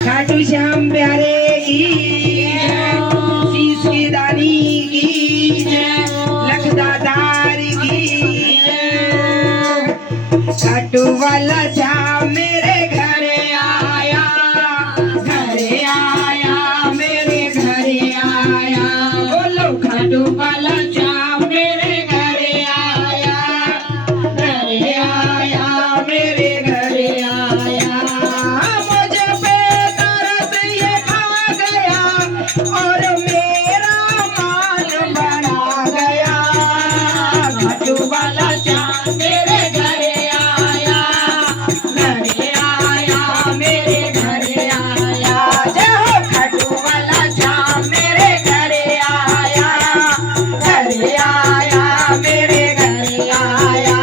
खाटू श्याम प्यारे की शीशी दानी की लखदादार की खाटू वाला श्याम मेरे घरे आया मेरे घरे आया। बोलो खाटू वाला श्याम मेरे घरे आया मेरे घरे आया। मुझे पे तरस ये खा गया और मेरा मान बढ़ा गया। खाटू वाला श्याम मेरे घरे आया मेरे घरे आया। जय हो खाटू वाला श्याम मेरे घरे आया मेरे घरे आया।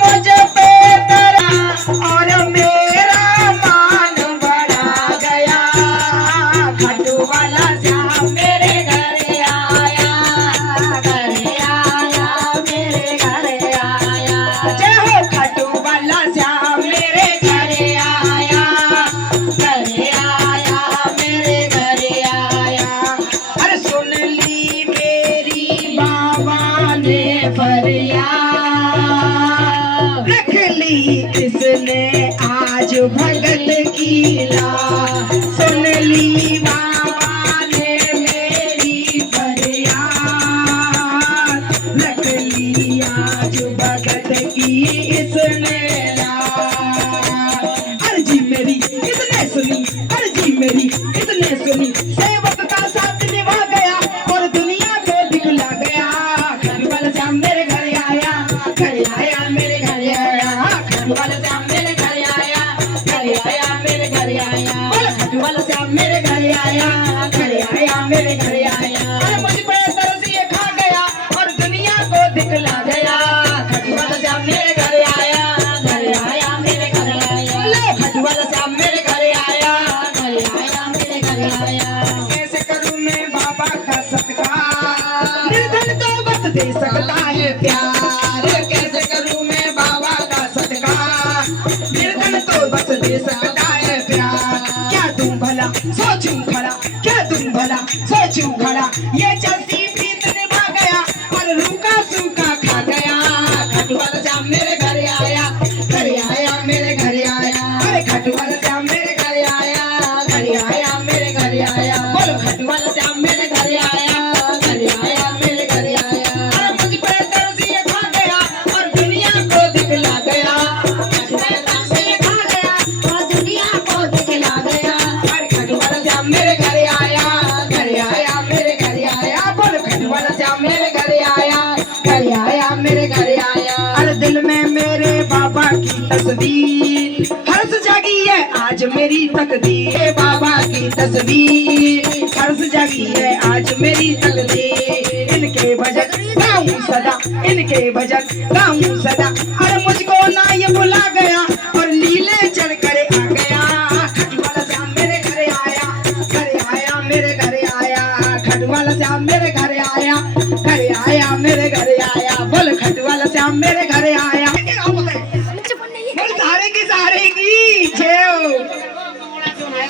मुझे पे तरस और मेरा मान बढ़ा गया। खाटू वाला श्याम मेरे घरे आया मेरे घरे आया। जय हो खाटू वाला श्याम मेरे घरे आया मेरे घरे आया। अरे सुन ली मेरी बाबा ने फरियाद, रख ली इसने आज भगत की लाज। सुन ली बाबा ने मेरी फरियाद, रख ली आज भगत की इसने लाज। अर्जी मेरी किसने सुनी, अर्जी मेरी किसने सुनी। सेवक का साथ निभा गया और दुनिया को दिखला गया। खाटू वाला श्याम मेरे घरे आया मेरे घरे आया। खाटू वाला श्याम मेरे घरे आया मेरे घरे आया। बोल खाटू वाला श्याम मेरे घरे आया मेरे घरे आया। अरे मुझ पे तरस ये खा गया और दुनिया को दिखला गया। खाटू वाला श्याम मेरे घरे आया मेरे घरे आया। बोलो खाटू वाला श्याम मेरे घरे आया मेरे घरे आया। कैसे करूं मैं बाबा का सत्कार, निर्धन तो बस दे सकता है प्यार। कैसे करूं मैं बाबा का सत्कार, निर्धन तो बस दे सकता है प्यार। क्या तुम भला सोचूं खड़ा, क्या तुम भला सोचूं खड़ा। ये चलती प्रीत निभा गया और रूखा सूखा खा गया। खाटू वाला श्याम मेरे घरे आया मेरे घरे आया। अरे खाटू वाला श्याम मेरे घरे आया मेरे घरे आया। बोलो खाटू वाला श्याम मेरे घरे आया मेरे घरे आया। अरे मुझ पे तरस ये खा गया और दुनिया को दिखला गया। खाटू वाला श्याम मेरे खा गया और दुनिया को दिखला गया। अरे खाटू वाला श्याम मेरे घरे आया मेरे घरे आया। बोलो खाटू वाला श्याम मेरे घरे आया मेरे घरे आया। अरे दिल में मेरे बाबा की तस्वीर हर्ष जागी है आज मेरी तकदीर। बाबा की तस्वीर हर्ष जागी है आज मेरी तकदीर। इनके भजन गाऊं सदा, इनके भजन गाऊं सदा। अरे मुझको ना ये भुला गया और लीले चढ़ कर आ गया। खाटू वाला श्याम मेरे घरे आया मेरे घरे आया। खाटू वाला श्याम मेरे घरे आया मेरे घरे आया। बोल खाटू वाला श्याम मेरे घरे